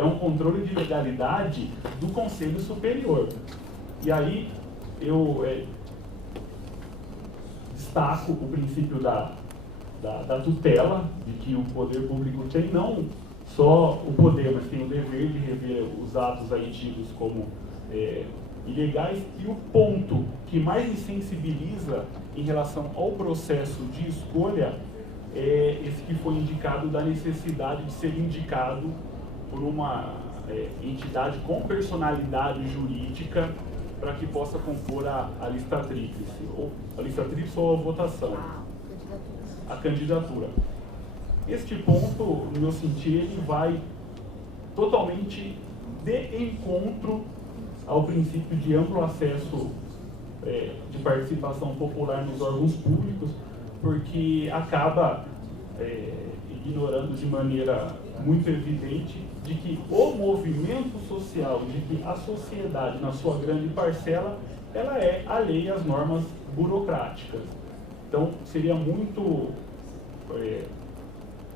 é um controle de legalidade do Conselho Superior. E aí eu destaco o princípio da tutela, de que o poder público tem não só o poder, mas tem o dever de rever os atos aí tidos como ilegais. E o ponto que mais me sensibiliza em relação ao processo de escolha é esse que foi indicado da necessidade de ser indicado por uma entidade com personalidade jurídica para que possa compor a lista tríplice, ou a lista tríplice ou a votação, a candidatura. Este ponto, no meu sentir, ele vai totalmente de encontro ao princípio de amplo acesso de participação popular nos órgãos públicos, porque acaba ignorando de maneira muito evidente de que o movimento social, de que a sociedade, na sua grande parcela, ela é alheia às normas burocráticas. Então, seria muita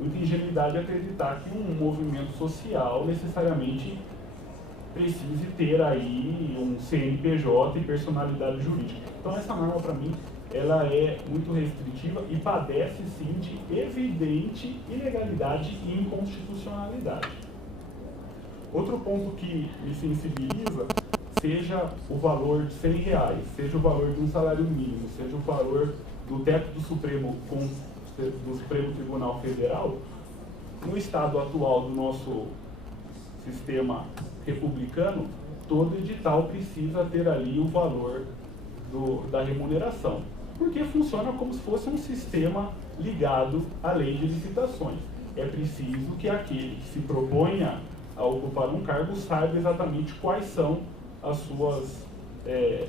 ingenuidade acreditar que um movimento social necessariamente precise ter aí um CNPJ e personalidade jurídica. Então, essa norma, para mim, ela é muito restritiva e padece, sim, de evidente ilegalidade e inconstitucionalidade. Outro ponto que me sensibiliza, seja o valor de R$100, seja o valor de um salário mínimo, seja o valor do teto do Supremo Tribunal Federal, no estado atual do nosso sistema republicano, todo edital precisa ter ali o valor da remuneração, porque funciona como se fosse um sistema ligado à lei de licitações. É preciso que aquele que se proponha a ocupar um cargo saiba exatamente quais são as suas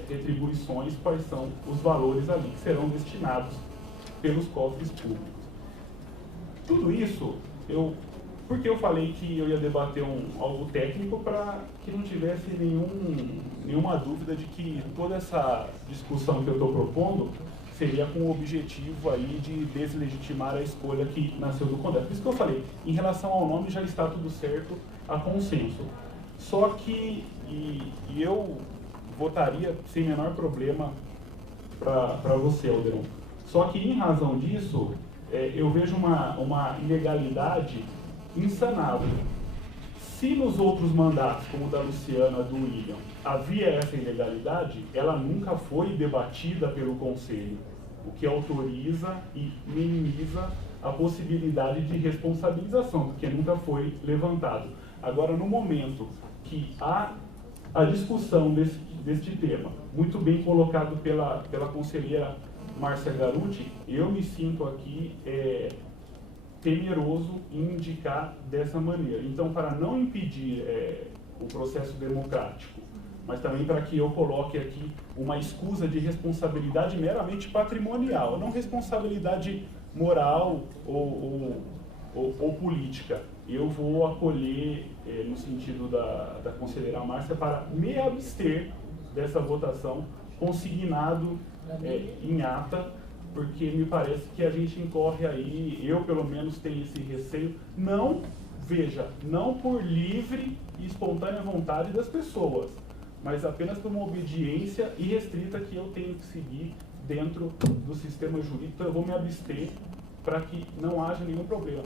retribuições, quais são os valores ali que serão destinados pelos cofres públicos. Tudo isso, porque eu falei que eu ia debater algo técnico para que não tivesse nenhuma dúvida de que toda essa discussão que eu estou propondo seria com o objetivo aí de deslegitimar a escolha que nasceu do CONDEP. Por isso que eu falei, em relação ao nome já está tudo certo, há consenso. Só que, e eu votaria sem menor problema para você, Alderon. Só que, em razão disso, eu vejo uma ilegalidade insanável. Se nos outros mandatos, como o da Luciana, do William, havia essa ilegalidade, ela nunca foi debatida pelo Conselho, o que autoriza e minimiza a possibilidade de responsabilização, porque nunca foi levantado. Agora, no momento que há a discussão deste tema, muito bem colocado pela conselheira Márcia Garuti, eu me sinto aqui temeroso em indicar dessa maneira. Então, para não impedir o processo democrático, mas também para que eu coloque aqui uma escusa de responsabilidade meramente patrimonial, não responsabilidade moral ou política, eu vou acolher, no sentido da conselheira Márcia, para me abster dessa votação, consignado em ata, porque me parece que a gente incorre aí, eu pelo menos tenho esse receio, não por livre e espontânea vontade das pessoas, mas apenas por uma obediência irrestrita que eu tenho que seguir dentro do sistema jurídico. Então eu vou me abster para que não haja nenhum problema.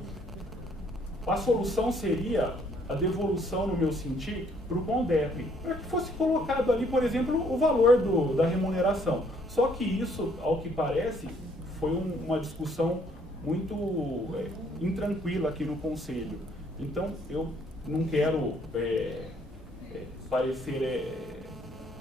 A solução seria a devolução, no meu sentir, para o CONDEP, para que fosse colocado ali, por exemplo, o valor da remuneração. Só que isso, ao que parece, foi uma discussão muito intranquila aqui no Conselho. Então, eu não quero parecer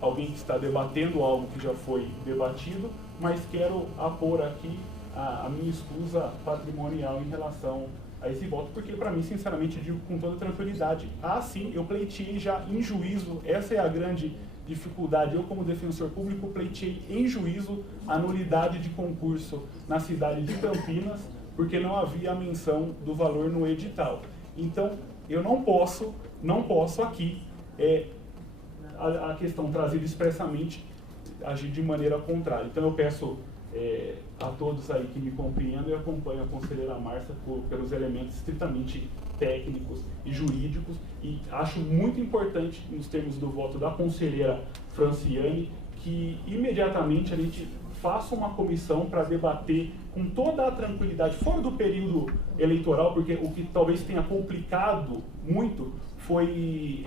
alguém que está debatendo algo que já foi debatido, mas quero apor aqui a minha escusa patrimonial em relação a esse voto, porque para mim, sinceramente, digo com toda tranquilidade, sim, eu pleiteei já em juízo, essa é a grande dificuldade, eu como defensor público pleiteei em juízo a nulidade de concurso na cidade de Campinas, porque não havia a menção do valor no edital. Então, eu não posso aqui, a questão trazida expressamente, agir de maneira contrária. Então, eu peço a todos aí que me compreendem e acompanham a conselheira Márcia pelos elementos estritamente técnicos e jurídicos, e acho muito importante, nos termos do voto da conselheira Franciane, que imediatamente a gente faça uma comissão para debater com toda a tranquilidade, fora do período eleitoral, porque o que talvez tenha complicado muito foi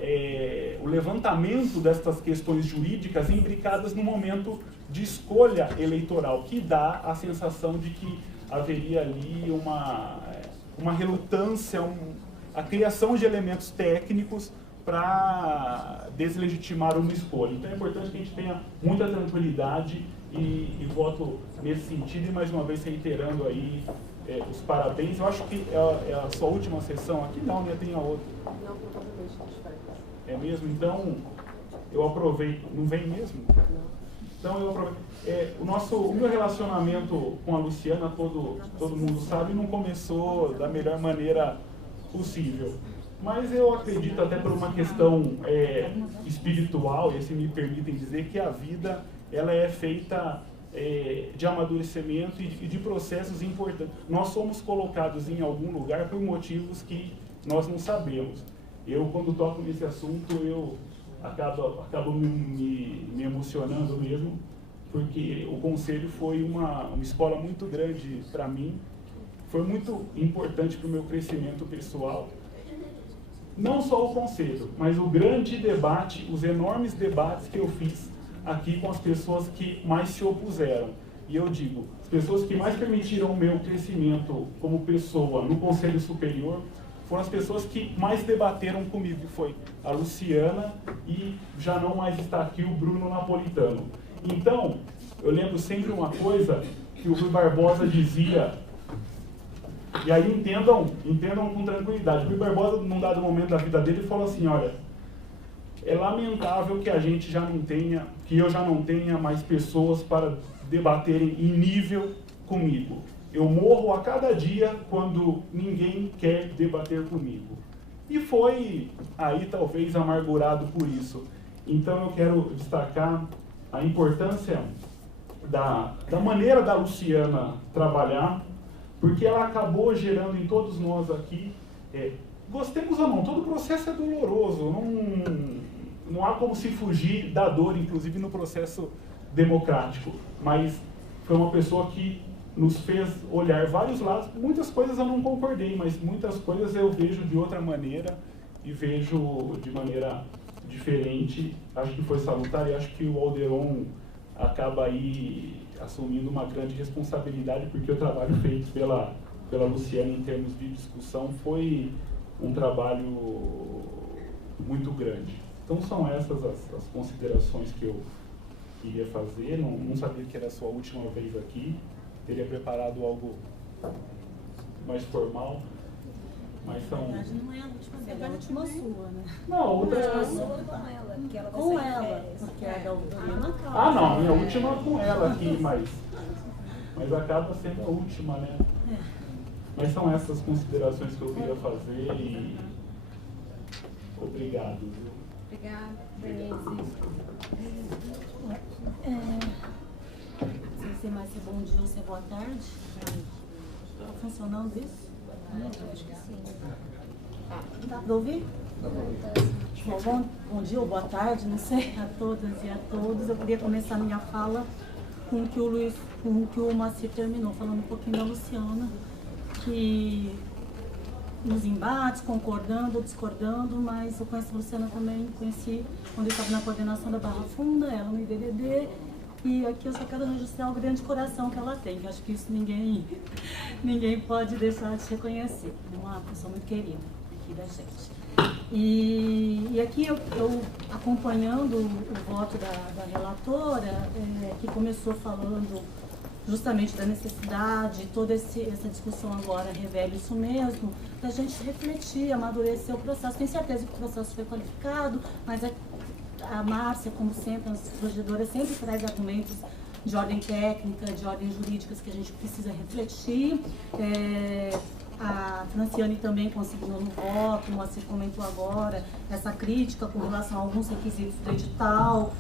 o levantamento destas questões jurídicas imbricadas no momento de escolha eleitoral, que dá a sensação de que haveria ali uma relutância, a criação de elementos técnicos para deslegitimar uma escolha. Então é importante que a gente tenha muita tranquilidade e voto nesse sentido, e mais uma vez reiterando aí os parabéns. Eu acho que é a sua última sessão aqui, não, né? Tem a outra. Não, provavelmente a gente vai. É mesmo? Então, eu aproveito. Não vem mesmo? Não. Então, eu aproveito. O meu relacionamento com a Luciana, todo mundo sabe, não começou da melhor maneira possível. Mas eu acredito, até por uma questão espiritual, e se me permitem dizer, que a vida ela é feita de amadurecimento e de processos importantes. Nós somos colocados em algum lugar por motivos que nós não sabemos. Eu, quando toco nesse assunto, eu acabo me emocionando mesmo, porque o conselho foi uma escola muito grande para mim, foi muito importante para o meu crescimento pessoal. Não só o conselho, mas o grande debate, os enormes debates que eu fiz aqui com as pessoas que mais se opuseram. E eu digo, as pessoas que mais permitiram o meu crescimento como pessoa no Conselho Superior foram as pessoas que mais debateram comigo, que foi a Luciana e já não mais está aqui o Bruno Napolitano. Então, eu lembro sempre uma coisa que o Rui Barbosa dizia, e aí entendam com tranquilidade. O Rui Barbosa, num dado momento da vida dele, falou assim, olha, é lamentável que eu já não tenha mais pessoas para debaterem em nível comigo. Eu morro a cada dia quando ninguém quer debater comigo. E foi aí talvez amargurado por isso. Então eu quero destacar a importância da maneira da Luciana trabalhar, porque ela acabou gerando em todos nós aqui, gostemos ou não, todo processo é doloroso, não há como se fugir da dor, inclusive no processo democrático, mas foi uma pessoa que nos fez olhar vários lados. Muitas coisas eu não concordei, mas muitas coisas eu vejo de outra maneira e vejo de maneira diferente. Acho que foi salutar e acho que o Alderon acaba aí assumindo uma grande responsabilidade, porque o trabalho feito pela Luciana em termos de discussão foi um trabalho muito grande. Então são essas as considerações que eu queria fazer. Não sabia que era a sua última vez aqui. Teria preparado algo mais formal, mas são... Na verdade, não é a última vez, é a última sua, né? Não, outra... A última sua com ela, porque ela vai sair de férias. Porque a da Alderon acaba. Ah, não, minha última com ela aqui, mas acaba sendo a última, né? Mas são essas considerações que eu queria fazer e... Obrigado, viu? Obrigada, Denise. Não sei mais se é bom dia ou se é boa tarde. Está funcionando isso? Acho que sim. Dá para ouvir? Bom dia ou boa tarde, não sei, a todas e a todos. Eu queria começar minha fala com o que o Moacir terminou, falando um pouquinho da Luciana, que nos embates, concordando ou discordando, mas eu conheço a Luciana também, conheci quando eu estava na coordenação da Barra Funda, ela no IDDD, e aqui eu só quero registrar o grande coração que ela tem, que acho que isso ninguém pode deixar de reconhecer. É uma pessoa muito querida aqui da gente. E aqui eu acompanhando o voto da relatora, que começou falando justamente da necessidade, toda essa discussão agora revela isso mesmo, da gente refletir, amadurecer o processo. Tenho certeza que o processo foi qualificado, mas a Márcia, como sempre, as projedoras sempre traz argumentos de ordem técnica, de ordem jurídica que a gente precisa refletir. A Franciane também conseguiu no voto, o Moacir comentou agora, essa crítica com relação a alguns requisitos do edital.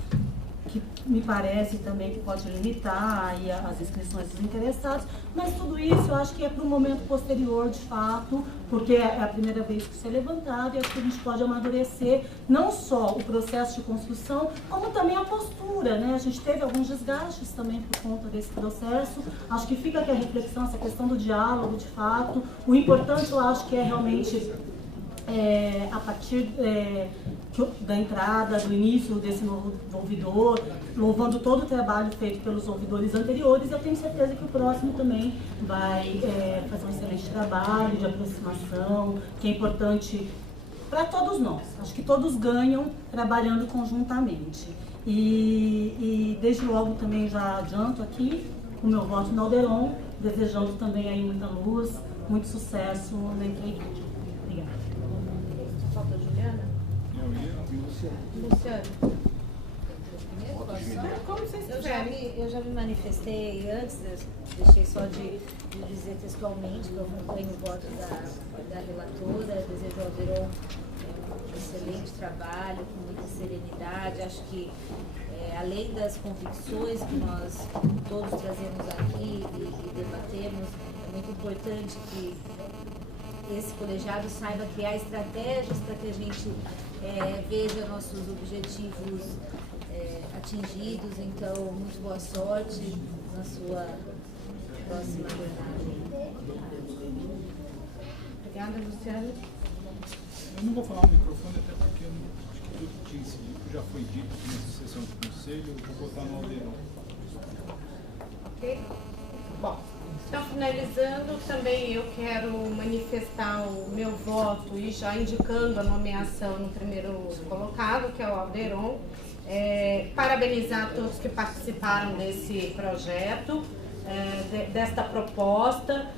que me parece também que pode limitar aí as inscrições dos interessados, mas tudo isso eu acho que é para um momento posterior, de fato, porque é a primeira vez que isso é levantado e acho que a gente pode amadurecer não só o processo de construção, como também a postura, né? A gente teve alguns desgastes também por conta desse processo, acho que fica aqui a reflexão, essa questão do diálogo, de fato. O importante eu acho que é realmente a partir da entrada, do início desse novo ouvidor, louvando todo o trabalho feito pelos ouvidores anteriores, eu tenho certeza que o próximo também vai fazer um excelente trabalho de aproximação, que é importante para todos nós. Acho que todos ganham trabalhando conjuntamente. E desde logo também já adianto aqui o meu voto no Alderon, desejando também aí muita luz, muito sucesso na entrevista. Obrigada. Falta a Juliana? Luciano. Como vocês Eu já me manifestei antes, deixei só de dizer textualmente que eu acompanho o voto da relatora, desejo ao Alderon um excelente trabalho, com muita serenidade. Acho que, além das convicções que nós todos trazemos aqui e debatemos, é muito importante que esse colegiado saiba criar estratégias para que a gente veja nossos objetivos atingidos. Então, muito boa sorte na sua próxima jornada. Obrigada, Luciana. Eu não vou falar no microfone, até porque eu acho que tudo que tinha sido já foi dito nessa sessão de conselho. Eu vou botar no Alderon. Ok? Bom, então, finalizando, também eu quero manifestar o meu voto e já indicando a nomeação no primeiro colocado, que é o Alderon. Parabenizar todos que participaram desse projeto, desta proposta.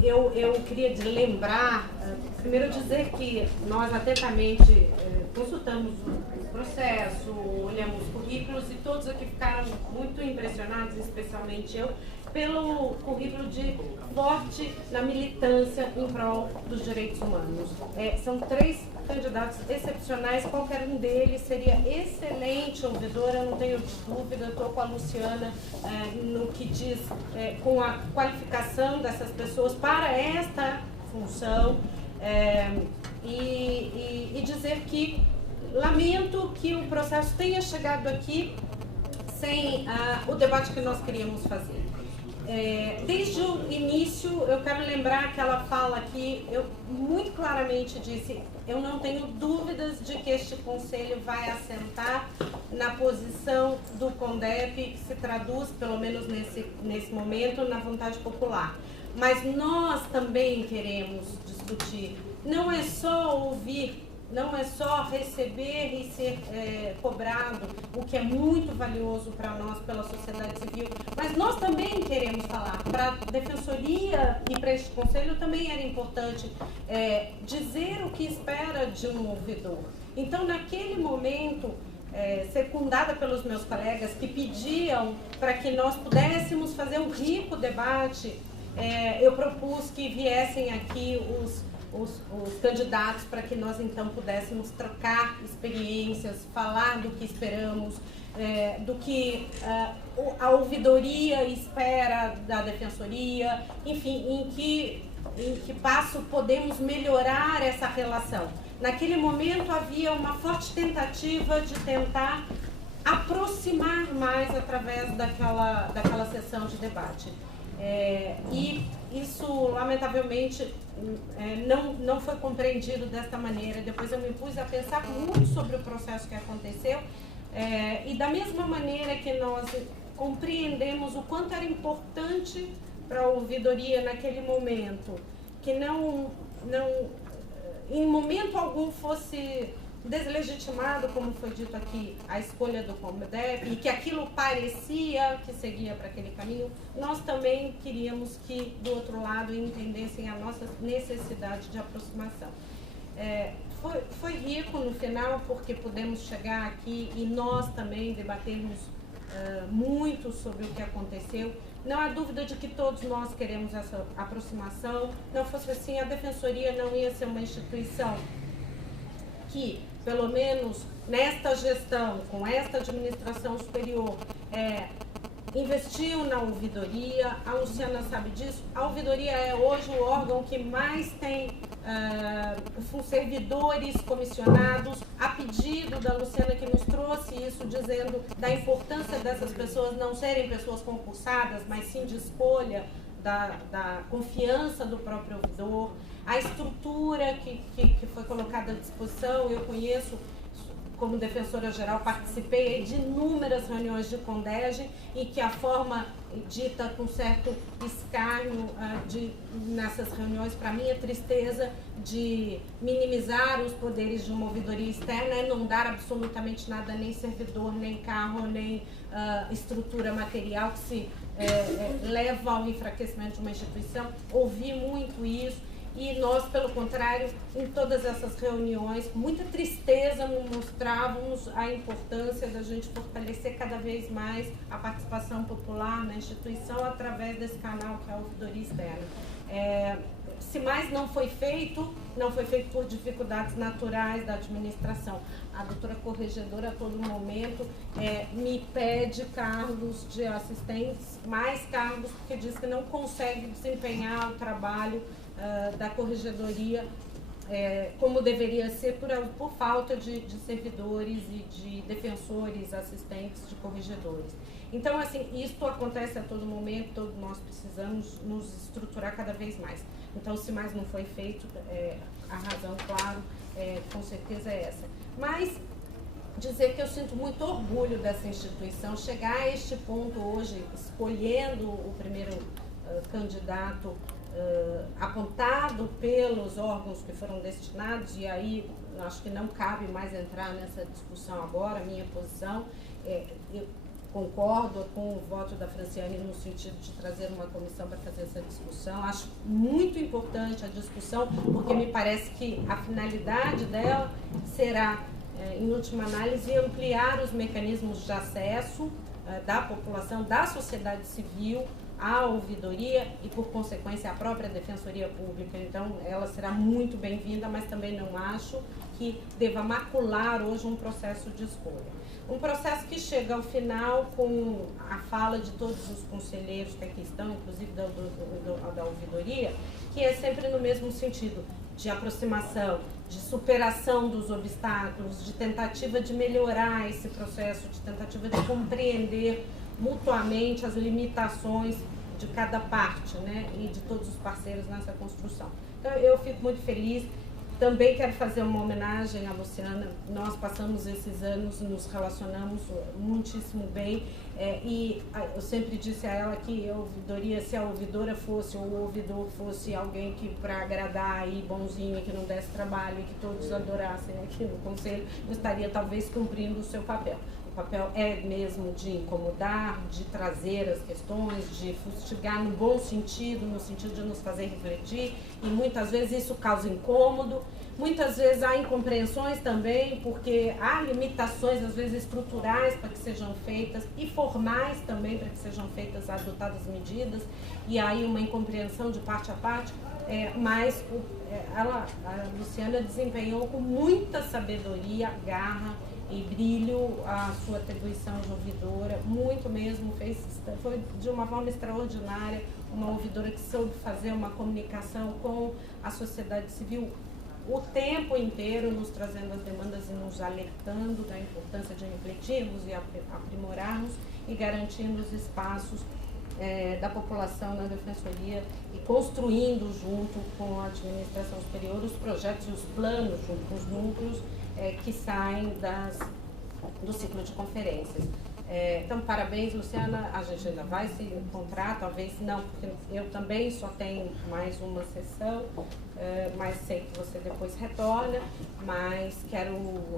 Eu queria lembrar, primeiro dizer que nós atentamente consultamos o processo, olhamos currículos e todos aqui ficaram muito impressionados, especialmente eu, pelo currículo de forte na militância em prol dos direitos humanos. São 3 candidatos excepcionais, qualquer um deles seria excelente ouvidora, eu não tenho dúvida. Estou com a Luciana no que diz com a qualificação dessas pessoas para esta função, e dizer que lamento que o processo tenha chegado aqui sem o debate que nós queríamos fazer. Desde o início, eu quero lembrar aquela fala que eu muito claramente disse: eu não tenho dúvidas de que este conselho vai assentar na posição do CONDEP, que se traduz, pelo menos nesse momento, na vontade popular. Mas nós também queremos discutir, não é só ouvir, não é só receber e ser cobrado, o que é muito valioso para nós, pela sociedade civil, mas nós também queremos falar. Para a Defensoria e para este Conselho também era importante dizer o que espera de um ouvidor. Então, naquele momento, secundada pelos meus colegas que pediam para que nós pudéssemos fazer um rico debate, eu propus que viessem aqui os candidatos para que nós então pudéssemos trocar experiências, falar do que esperamos, do que a ouvidoria espera da Defensoria, enfim, em que passo podemos melhorar essa relação. Naquele momento havia uma forte tentativa de tentar aproximar mais através daquela sessão de debate. E isso, lamentavelmente, não foi compreendido desta maneira. Depois eu me pus a pensar muito sobre o processo que aconteceu, e da mesma maneira que nós compreendemos o quanto era importante para a ouvidoria naquele momento, que não em momento algum fosse deslegitimado, como foi dito aqui, a escolha do CONDEP, e que aquilo parecia que seguia para aquele caminho, nós também queríamos que, do outro lado, entendessem a nossa necessidade de aproximação. Foi rico no final, porque pudemos chegar aqui e nós também debatermos muito sobre o que aconteceu. Não há dúvida de que todos nós queremos essa aproximação. Não fosse assim, a Defensoria não ia ser uma instituição que, pelo menos nesta gestão, com esta administração superior, investiu na ouvidoria. A Luciana sabe disso. A ouvidoria é hoje o órgão que mais tem servidores comissionados, a pedido da Luciana, que nos trouxe isso, dizendo da importância dessas pessoas não serem pessoas concursadas, mas sim de escolha, da confiança do próprio ouvidor. A estrutura que foi colocada à disposição, eu conheço, como defensora-geral, participei de inúmeras reuniões de CONDEG, e que a forma dita com certo escárnio nessas reuniões, para mim, é tristeza de minimizar os poderes de uma ouvidoria externa e não dar absolutamente nada, nem servidor, nem carro, nem estrutura material, que se leva ao enfraquecimento de uma instituição. Ouvi muito isso. E nós, pelo contrário, em todas essas reuniões, com muita tristeza, mostrávamos a importância da gente fortalecer cada vez mais a participação popular na instituição através desse canal que é a ouvidoria externa. Se mais não foi feito por dificuldades naturais da administração. A doutora corregedora, a todo momento, me pede cargos de assistentes, mais cargos, porque diz que não consegue desempenhar o trabalho da corregedoria como deveria ser, por falta de servidores e de defensores, assistentes de corregedores. Então, assim, isso acontece a todo momento, todos nós precisamos nos estruturar cada vez mais. Então, se mais não foi feito, a razão, claro, com certeza é essa. Mas dizer que eu sinto muito orgulho dessa instituição, chegar a este ponto hoje, escolhendo o primeiro candidato apontado pelos órgãos que foram destinados, e aí acho que não cabe mais entrar nessa discussão agora. A minha posição, eu concordo com o voto da Franciane no sentido de trazer uma comissão para fazer essa discussão. Acho muito importante a discussão, porque me parece que a finalidade dela será, em última análise, ampliar os mecanismos de acesso da população, da sociedade civil, a ouvidoria e, por consequência, a própria Defensoria Pública. Então, ela será muito bem-vinda, mas também não acho que deva macular hoje um processo de escolha. Um processo que chega ao final com a fala de todos os conselheiros que aqui estão, inclusive da ouvidoria, que é sempre no mesmo sentido, de aproximação, de superação dos obstáculos, de tentativa de melhorar esse processo, de tentativa de compreender mutuamente as limitações de cada parte, né, e de todos os parceiros nessa construção. Então, eu fico muito feliz. Também quero fazer uma homenagem à Luciana. Nós passamos esses anos, nos relacionamos muitíssimo bem, e eu sempre disse a ela que a ouvidoria, se a ouvidora fosse, ou o ouvidor fosse alguém que, para agradar aí, bonzinho, que não desse trabalho, e que todos adorassem aqui no conselho, eu estaria talvez cumprindo o seu papel. O papel é mesmo de incomodar, de trazer as questões, de fustigar no bom sentido, no sentido de nos fazer refletir, e muitas vezes isso causa incômodo, muitas vezes há incompreensões também, porque há limitações, às vezes estruturais, para que sejam feitas, e formais também, para que sejam feitas, adotadas medidas, e aí uma incompreensão de parte a parte, mas a Luciana desempenhou com muita sabedoria, garra e brilho a sua atribuição de ouvidora, muito mesmo, foi de uma forma extraordinária, uma ouvidora que soube fazer uma comunicação com a sociedade civil o tempo inteiro, nos trazendo as demandas e nos alertando da importância de refletirmos e aprimorarmos e garantindo os espaços da população na defensoria e construindo junto com a administração superior os projetos e os planos, junto com os núcleos que saem do ciclo de conferências. Então, parabéns, Luciana. A gente ainda vai se encontrar, talvez não, porque eu também só tenho mais uma sessão, mas sei que você depois retorna, mas quero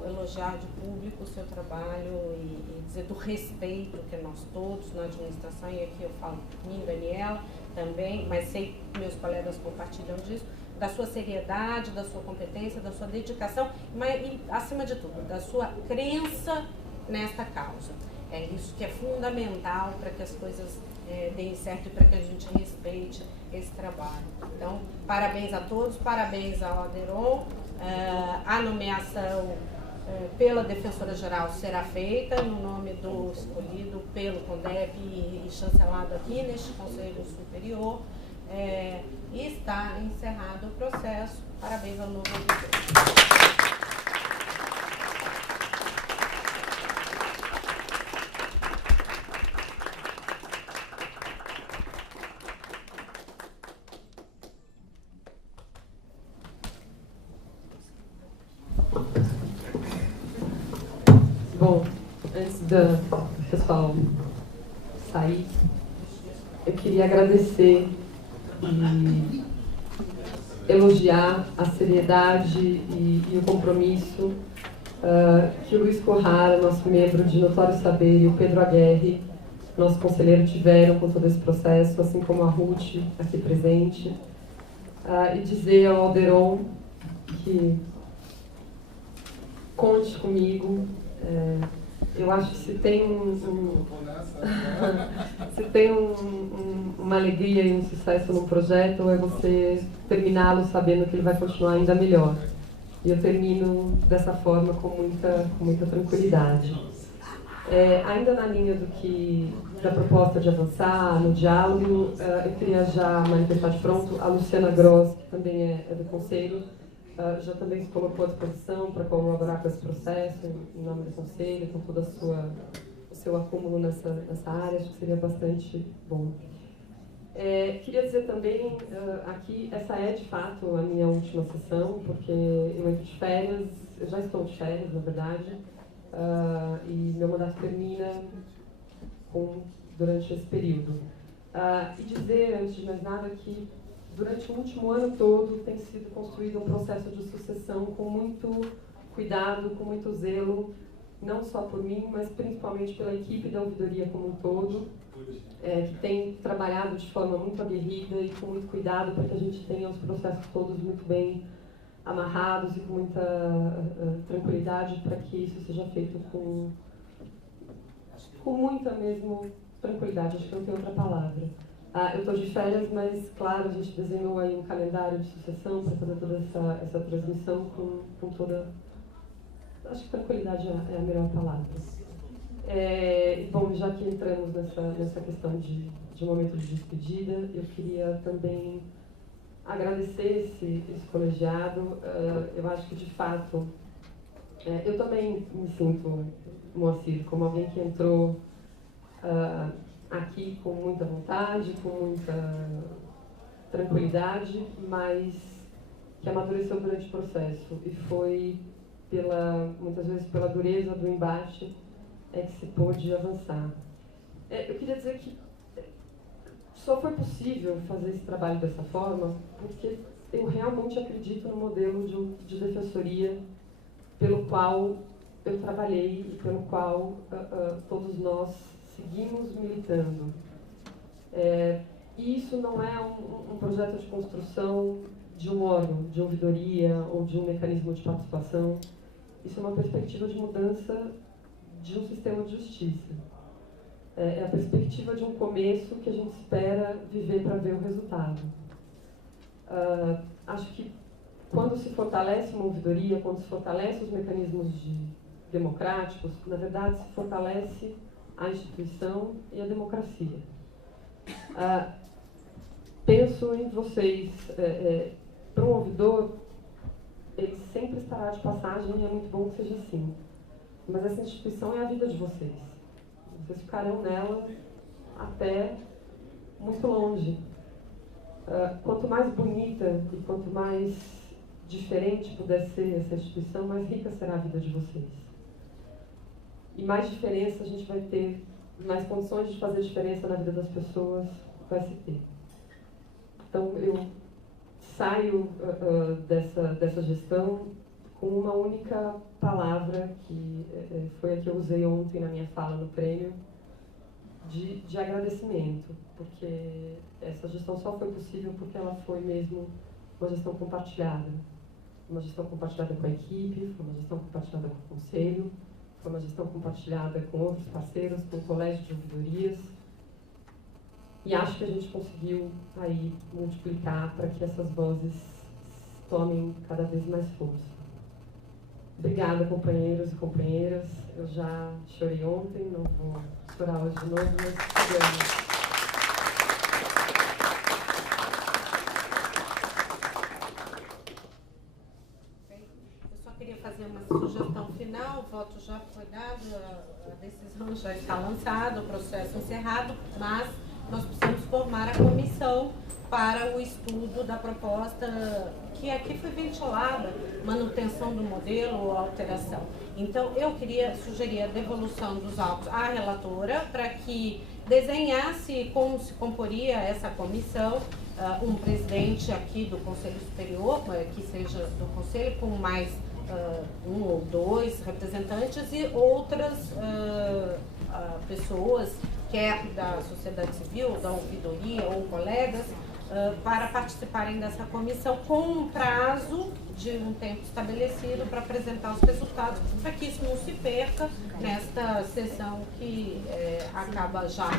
elogiar de público o seu trabalho e dizer do respeito que nós todos na administração, e aqui eu falo por mim, Daniela, também, mas sei que meus colegas compartilham disso, da sua seriedade, da sua competência, da sua dedicação, mas, e, acima de tudo, da sua crença nesta causa. É isso que é fundamental para que as coisas deem certo e para que a gente respeite esse trabalho. Então, parabéns a todos, parabéns ao Aderon, A nomeação pela Defensora-Geral será feita no nome do escolhido pelo CONDEP e chancelado aqui neste Conselho Superior. E está encerrado o processo. Parabéns ao novo ouvidor. Bom, antes do pessoal sair, eu queria agradecer e elogiar a seriedade e o compromisso que o Luiz Corrara, nosso membro de Notório Saber, e o Pedro Aguerre, nosso conselheiro, tiveram com todo esse processo, assim como a Ruth, aqui presente. E dizer ao Alderon que conte comigo. Eu acho que se tem uma alegria e um sucesso num projeto, é você terminá-lo sabendo que ele vai continuar ainda melhor. E eu termino dessa forma com muita tranquilidade. Ainda na linha da proposta de avançar no diálogo, eu queria já manifestar de pronto a Luciana Gross, que também é do Conselho, já também se colocou à disposição para colaborar com esse processo, em nome do Conselho, com todo o seu acúmulo nessa área, acho que seria bastante bom. Queria dizer também, aqui, essa é de fato a minha última sessão, porque eu entro de férias, eu já estou de férias, na verdade, e meu mandato termina durante esse período. E dizer, antes de mais nada, que durante o último ano todo tem sido construído um processo de sucessão com muito cuidado, com muito zelo, não só por mim, mas principalmente pela equipe da ouvidoria como um todo, que tem trabalhado de forma muito aguerrida e com muito cuidado para que a gente tenha os processos todos muito bem amarrados e com muita tranquilidade para que isso seja feito com muita mesmo tranquilidade, acho que não tem outra palavra. Eu estou de férias, mas, claro, a gente desenhou aí um calendário de sucessão para fazer toda essa transmissão com toda... Acho que tranquilidade é a melhor palavra. Bom, já que entramos nessa questão de momento de despedida, eu queria também agradecer esse colegiado. Eu acho que, de fato, eu também me sinto, Moacir, como alguém que entrou aqui com muita vontade, com muita tranquilidade, mas que amadureceu durante o processo e foi muitas vezes pela dureza do embate que se pôde avançar. Eu queria dizer que só foi possível fazer esse trabalho dessa forma porque eu realmente acredito no modelo de defensoria pelo qual eu trabalhei e pelo qual todos nós seguimos militando. E isso não é um projeto de construção de um órgão, de ouvidoria ou de um mecanismo de participação. Isso é uma perspectiva de mudança de um sistema de justiça. É a perspectiva de um começo que a gente espera viver para ver o resultado. Acho que quando se fortalece uma ouvidoria, quando se fortalece os mecanismos democráticos, na verdade se fortalece a instituição e a democracia. Penso em vocês. Para um ouvidor, ele sempre estará de passagem e é muito bom que seja assim. Mas essa instituição é a vida de vocês. Vocês ficarão nela até muito longe. Quanto mais bonita e quanto mais diferente puder ser essa instituição, mais rica será a vida de vocês. E mais diferença a gente vai ter, mais condições de fazer diferença na vida das pessoas vai se ter. Então, eu saio dessa gestão com uma única palavra, que foi a que eu usei ontem na minha fala no prêmio, de agradecimento, porque essa gestão só foi possível porque ela foi mesmo uma gestão compartilhada. Uma gestão compartilhada com a equipe, foi uma gestão compartilhada com o Conselho, foi uma gestão compartilhada com outros parceiros, com o Colégio de Ouvidorias. E acho que a gente conseguiu aí multiplicar para que essas vozes tomem cada vez mais força. Obrigada, companheiros e companheiras. Eu já chorei ontem, não vou chorar hoje de novo, mas chegamos. Fazer uma sugestão final, o voto já foi dado, a decisão já está lançada, o processo encerrado, mas nós precisamos formar a comissão para o estudo da proposta que aqui foi ventilada, manutenção do modelo ou alteração. Então, eu sugerir a devolução dos autos à relatora para que desenhasse como se comporia essa comissão, um presidente aqui do Conselho Superior, que seja do Conselho, com mais um ou dois representantes e outras pessoas, quer da sociedade civil, da ouvidoria ou colegas, para participarem dessa comissão com um prazo de um tempo estabelecido para apresentar os resultados, para que isso não se perca nesta sessão que acaba já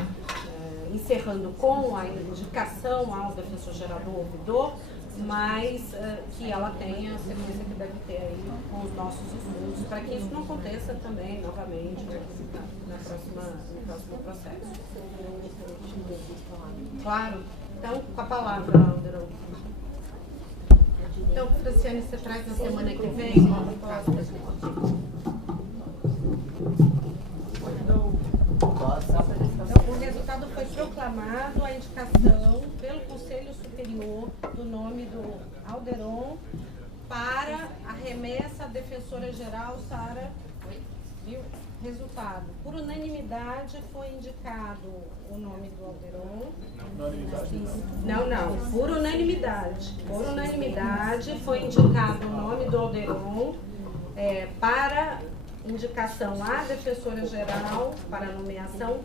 encerrando com a indicação ao defensor-geral do ouvidor, mas que ela tenha a sequência que deve ter aí com os nossos estudos, para que isso não aconteça também novamente no próximo processo. Claro. Então, com a palavra, Alderão. Então, Franciane, você traz na semana que vem uma proposta? Então, o resultado foi proclamado, a indicação pelo Conselho Superior do nome do Alderão para a remessa à Defensora-Geral Sara. Viu? Resultado. Por unanimidade foi indicado o nome do Alderão. Não. Por unanimidade. Por unanimidade foi indicado o nome do Alderão para indicação à Defensora-Geral para nomeação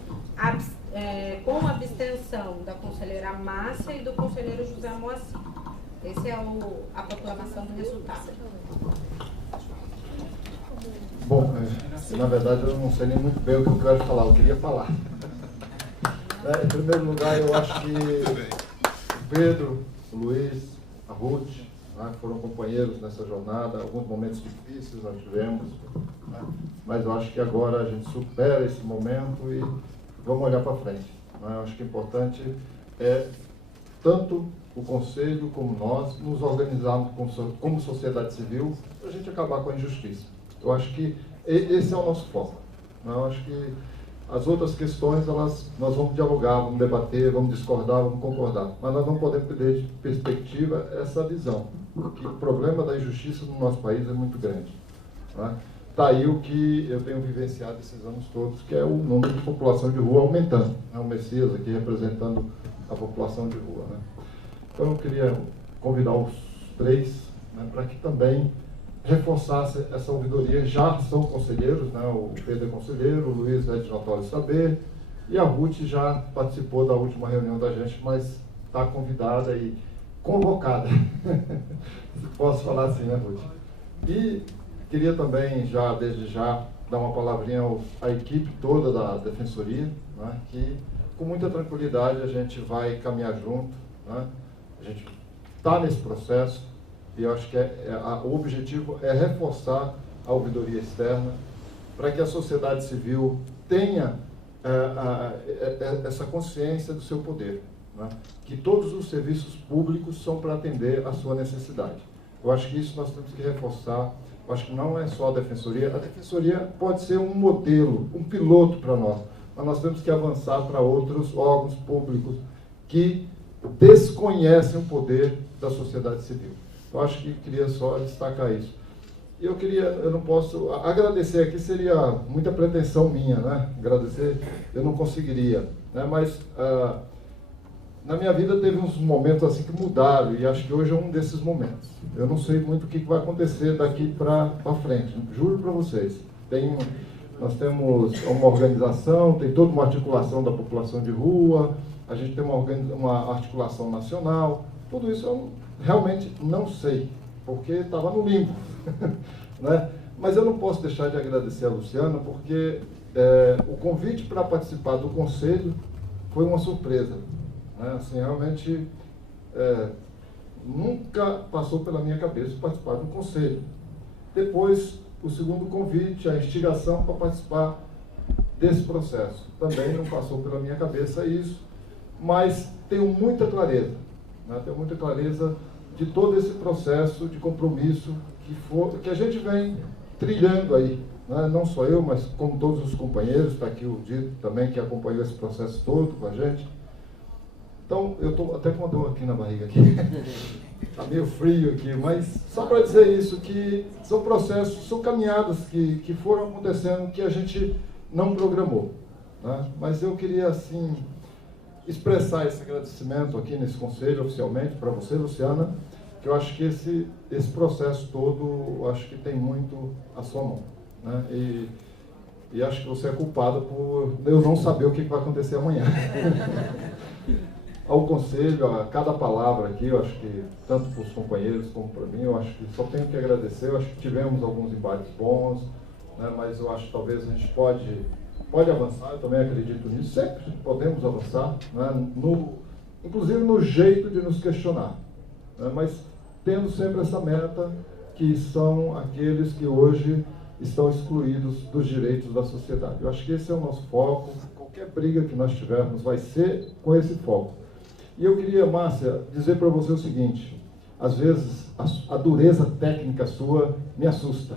com abstenção da conselheira Márcia e do conselheiro José Moacir. Essa é a proclamação do resultado. Bom, na verdade eu não sei nem muito bem o que eu quero falar, eu queria falar. Em primeiro lugar, eu acho que o Pedro, o Luiz, a Ruth, foram companheiros nessa jornada, alguns momentos difíceis nós tivemos, mas eu acho que agora a gente supera esse momento e vamos olhar para frente. Eu acho que o importante é tanto o Conselho como nós nos organizarmos como sociedade civil para a gente acabar com a injustiça. Eu acho que esse é o nosso foco. Eu acho que as outras questões, nós vamos dialogar, vamos debater, vamos discordar, vamos concordar. Mas nós não podemos perder de perspectiva essa visão, porque o problema da injustiça no nosso país é muito grande. Está aí o que eu tenho vivenciado esses anos todos, que é o número de população de rua aumentando. O Messias aqui representando a população de rua. Então eu queria convidar os três para que também reforçasse essa ouvidoria. Já são conselheiros, o Pedro é conselheiro, o Luiz é de notório saber, e a Ruth já participou da última reunião da gente, mas está convidada e convocada. Posso falar assim, né, Ruth? E queria também, desde já, dar uma palavrinha à equipe toda da Defensoria, que com muita tranquilidade a gente vai caminhar junto, a gente está nesse processo, e eu acho que o objetivo é reforçar a ouvidoria externa para que a sociedade civil tenha essa consciência do seu poder, que todos os serviços públicos são para atender a sua necessidade. Eu acho que isso nós temos que reforçar. Eu acho que não é só a Defensoria pode ser um modelo, um piloto para nós, mas nós temos que avançar para outros órgãos públicos que desconhecem o poder da sociedade civil. Eu acho que queria só destacar isso. E eu não posso agradecer aqui, seria muita pretensão minha, Agradecer, eu não conseguiria, mas na minha vida teve uns momentos assim que mudaram, e acho que hoje é um desses momentos. Eu não sei muito o que vai acontecer daqui para frente, juro para vocês. Nós temos uma organização, tem toda uma articulação da população de rua, a gente tem uma articulação nacional, tudo isso eu realmente não sei, porque estava no limbo. Mas eu não posso deixar de agradecer a Luciana, porque o convite para participar do Conselho foi uma surpresa. Assim, realmente, nunca passou pela minha cabeça participar de um conselho. Depois, o segundo convite, a instigação para participar desse processo. Também não passou pela minha cabeça isso, mas tenho muita clareza, né? Tenho muita clareza de todo esse processo de compromisso que a gente vem trilhando aí, né? Não só eu, mas como todos os companheiros, está aqui o Dito também, que acompanhou esse processo todo com a gente. Então, eu estou até com uma dor aqui na barriga, está meio frio aqui, mas só para dizer isso, que são processos, são caminhadas que foram acontecendo que a gente não programou, né? Mas eu queria, assim, expressar esse agradecimento aqui nesse conselho, oficialmente, para você, Luciana, que eu acho que esse processo todo, eu acho que tem muito a sua mão, né? E acho que você é culpada por eu não saber o que vai acontecer amanhã. Ao conselho, a cada palavra aqui, eu acho que, tanto para os companheiros como para mim, eu acho que só tenho que agradecer. Eu acho que tivemos alguns embates bons, né? Mas eu acho que talvez a gente pode avançar, eu também acredito nisso, sempre podemos avançar, né? Inclusive no jeito de nos questionar, né? Mas tendo sempre essa meta, que são aqueles que hoje estão excluídos dos direitos da sociedade. Eu acho que esse é o nosso foco, qualquer briga que nós tivermos vai ser com esse foco. E eu queria, Márcia, dizer para você o seguinte: às vezes a dureza técnica sua me assusta.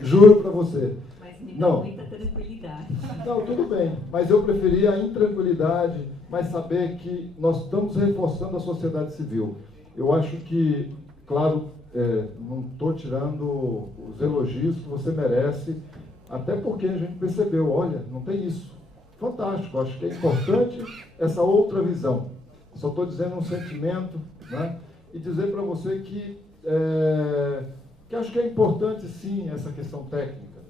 Juro para você. Mas me dá muita tranquilidade. Não, tudo bem, mas eu preferia a intranquilidade, mas saber que nós estamos reforçando a sociedade civil. Eu acho que, claro, não estou tirando os elogios que você merece, até porque a gente percebeu, olha, não tem isso. Fantástico, acho que é importante essa outra visão. Só estou dizendo um sentimento, né? E dizer para você que acho que é importante sim essa questão técnica,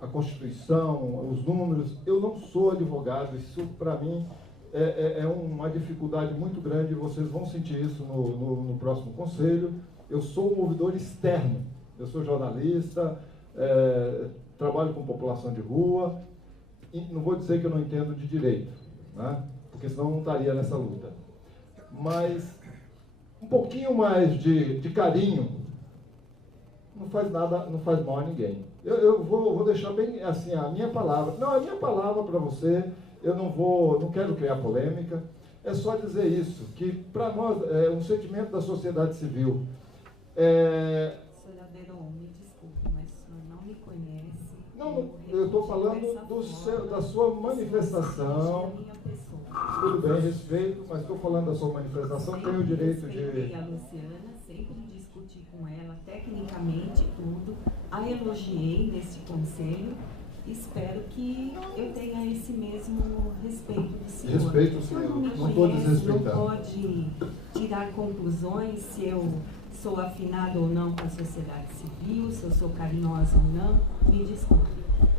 a Constituição, os números. Eu não sou advogado, isso para mim é uma dificuldade muito grande, vocês vão sentir isso no próximo conselho. Eu sou um ouvidor externo, eu sou jornalista, trabalho com população de rua, e não vou dizer que eu não entendo de direito, né? Porque senão não estaria nessa luta. Mas um pouquinho mais de carinho não faz nada, não faz mal a ninguém. Eu vou deixar bem assim a minha palavra. Não, a minha palavra para você, eu não quero criar polêmica, é só dizer isso, que para nós é um sentimento da sociedade civil. Senhora Deron, me desculpe, mas o senhor não me conhece. Não, eu estou falando da sua manifestação. Tudo bem, respeito, mas estou falando da sua manifestação, tenho o direito de... Eu a Luciana, sempre discuti com ela tecnicamente tudo, a elogiei nesse conselho, espero que eu tenha esse mesmo respeito do senhor. Respeito, senhor, não estou desrespeitando. Não pode tirar conclusões se eu sou afinada ou não com a sociedade civil, se eu sou carinhosa ou não, me desculpe.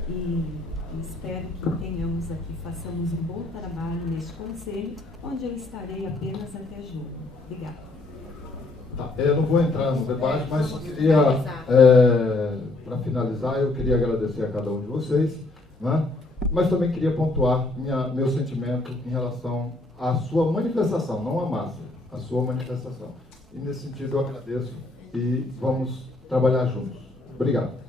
E espero que tenhamos aqui, façamos um bom trabalho neste conselho, onde eu estarei apenas até julho. Obrigada. Tá, eu não vou entrar no debate, mas só queria, para finalizar, eu queria agradecer a cada um de vocês, né? Mas também queria pontuar meu sentimento em relação à sua manifestação, não a massa, a sua manifestação. E nesse sentido eu agradeço e vamos trabalhar juntos. Obrigado.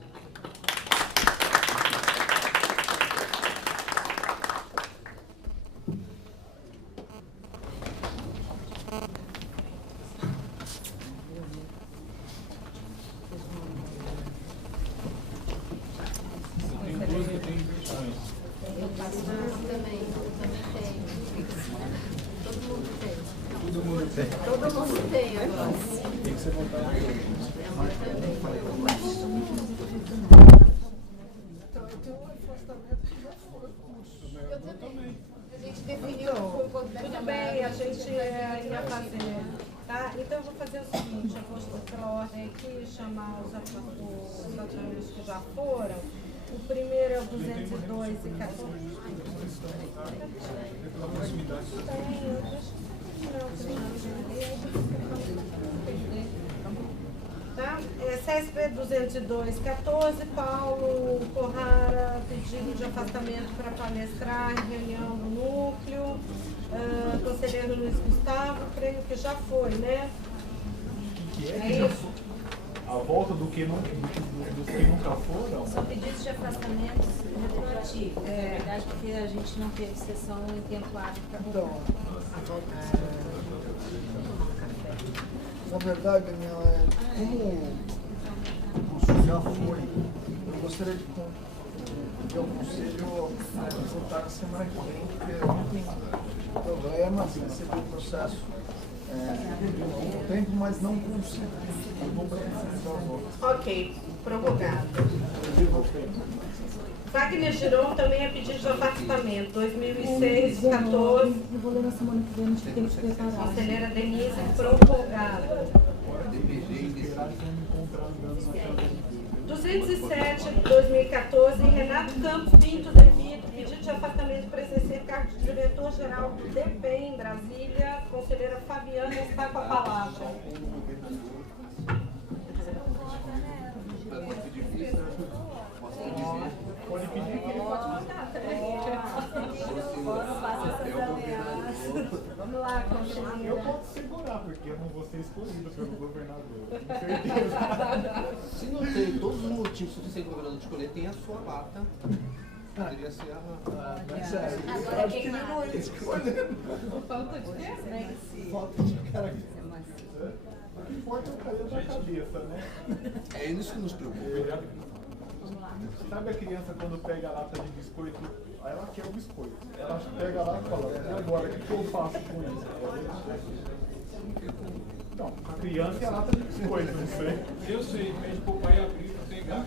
Tudo bem, a gente ia fazer, tá? Então eu vou fazer o seguinte, eu vou pela ordem aqui, chamar os atores que já foram. O primeiro é o 202 e 14. Tá? CSP 202, 14, Paulo Corrara, pedido de afastamento para palestrar em reunião do núcleo. Conselheiro Luiz Gustavo, creio que já foi, né? que é É isso. a volta dos que nunca foram. São pedidos de afastamento retroativos. É verdade, porque a gente não teve sessão em tempo hábil para Na verdade, Daniel, como o curso já foi, eu gostaria de pedir ao conselho a voltar na semana que vem, porque o problema é receber o processo em pouco tempo, mas não consigo. Ok, prorrogado. Wagner Giron também é pedido de afastamento, 2006, 14. Eu vou ler na semana que vem, a gente tem que preparar. Conselheira Denise, prorrogado. 207, 2014, Renato Campos Pinto Devido, pedido de afastamento para exercer cargo de diretor-geral do DPEM em Brasília. Conselheira Fabiana está com a palavra. Pode pedir que ele pode Vamos lá, conselheiro. Eu posso segurar, porque eu não vou ser escolhido pelo governador. Com certeza. Se não tem todos os motivos para ser governador de escolher, tem a sua lata. Poderia ser a. Agora quem mais? Falta de quê? Falta de cara. O que importa é o carinho da cabeça, né? É isso que nos preocupa. Sabe a criança quando pega a lata de biscoito, aí ela quer o biscoito. Ela pega lá e fala, e agora, o que eu faço com isso? Não, a criança e a lata de biscoito, não sei. Eu sei, pede pro pai abrir para pegar.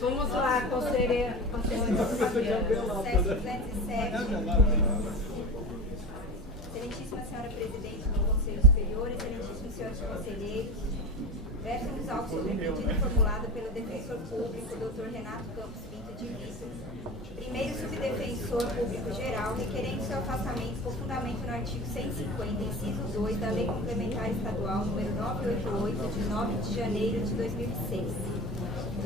Vamos lá, conselheira Fabiana. 707. Excelentíssima senhora presidente do Conselho Superior, excelentíssimos senhores conselheiros, verso-nos autos sobre o pedido formulado pelo defensor público, Dr. Renato Campos Pinto de Vitor, primeiro subdefensor público geral, requerendo seu afastamento por fundamento no artigo 150, inciso 2 da Lei Complementar Estadual número 988, de 9 de janeiro de 2006.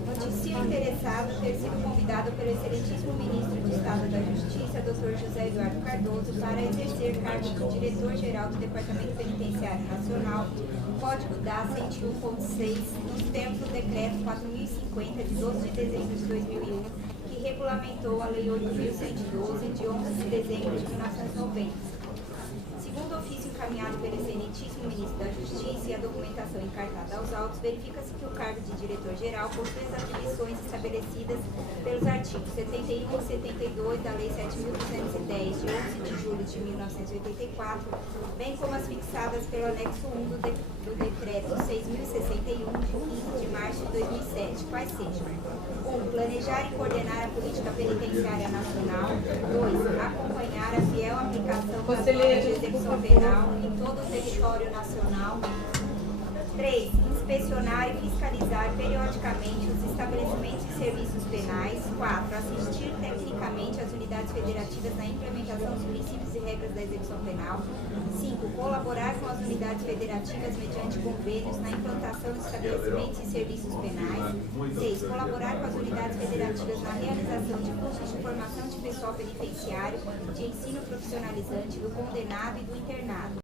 Noticia o interessado ter sido convidado pelo excelentíssimo ministro de Estado da Justiça, Dr. José Eduardo Cardoso, para exercer cargo de diretor-geral do Departamento Penitenciário Nacional, Código DA 101.6, nos termos do Decreto 4.050, de 12 de dezembro de 2001, que regulamentou a Lei 8.112, de 11 de dezembro de 1990. Segundo o ofício encaminhado pelo excelentíssimo ministro da Justiça e a documentação encartada aos autos, verifica-se que o cargo de diretor-geral possui as atribuições estabelecidas pelos artigos 71 e 72 da Lei 7.210, de 11 de julho de 1984, bem como as fixadas pelo anexo 1 do Decreto 6.061, de 15 de março de 2007, quais sejam: 1. Planejar e coordenar a política penitenciária nacional. 2. Acompanhar a fiel aplicação das normas de execução penal em todo o território nacional. 3. Inspecionar e fiscalizar periodicamente os estabelecimentos e serviços penais. 4. Assistir tecnicamente as unidades federativas na implementação dos princípios e regras da execução penal. 5. Colaborar com as unidades federativas mediante convênios na implantação de estabelecimentos e serviços penais. 6. Colaborar com as unidades federativas na realização de cursos de formação de pessoal penitenciário, de ensino profissionalizante do condenado e do internado.